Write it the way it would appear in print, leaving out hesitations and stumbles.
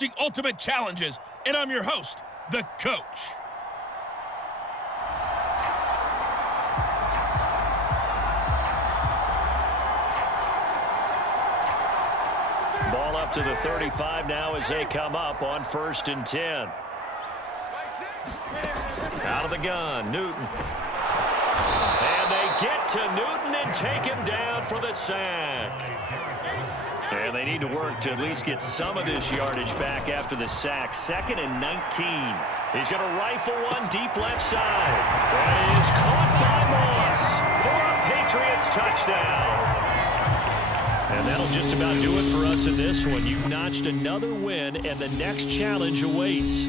watching Ultimate Challenges, and I'm your host, The Coach. Ball up to the 35 now as they come up on 1st and 10. Out of the gun, Newton. And they get to Newton and take him down for the sack. And they need to work to at least get some of this yardage back after the sack. 2nd and 19. He's going to rifle one deep left side. And it is caught by Moss for a Patriots touchdown. And that'll just about do it for us in this one. You've notched another win, and the next challenge awaits.